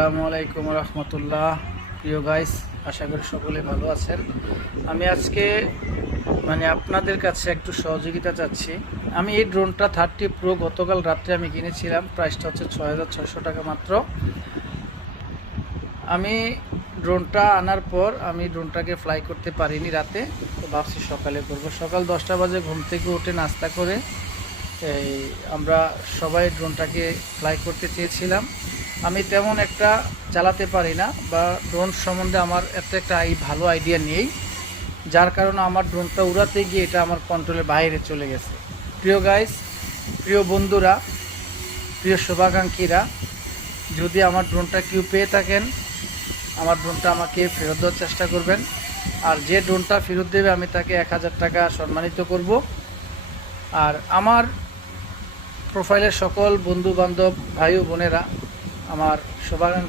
আসসালামু আলাইকুম রহমতুল্লাহ। প্রিয় গাইস, আশা করি সকলে ভালো আছেন। আমি আজকে আপনাদের কাছে একটু সহযোগিতা চাচ্ছি। আমি এই ড্রোনটা 30 প্রো গতকাল রাত্রে আমি কিনেছিলাম। প্রাইসটা হচ্ছে 6600 টাকা মাত্র। আমি ড্রোনটা আনার পর আমি ড্রোনটাকে ফ্লাই করতে পারিনি রাতে, তো ভাবছি সকালে করব। সকাল 10টা বাজে ঘুম থেকে উঠে নাস্তা করে আমরা সবাই ড্রোনটাকে ফ্লাই করতে চেয়েছিলাম। আমি তেমন একটা চালাতে পারি না, বা ড্রোন সম্বন্ধে আমার এত একটা ভালো আইডিয়া নেই, যার কারণে আমার ড্রোনটা উড়াতে গিয়ে এটা আমার কন্ট্রোলের বাইরে চলে গেছে। প্রিয় গাইস, প্রিয় বন্ধুরা, প্রিয় শুভাকাঙ্ক্ষীরা, যদি আমার ড্রোনটা কেউ পেয়ে থাকেন, আমার ড্রোনটা আমাকে ফেরত দেওয়ার চেষ্টা করবেন। আর যে ড্রোনটা ফেরত দেবে আমি তাকে 1000 টাকা সম্মানিত করব। আর আমার প্রোফাইলের সকল বন্ধু বান্ধব ভাই ও বোনেরা, আমার শুভাকাঙ্ক্ষী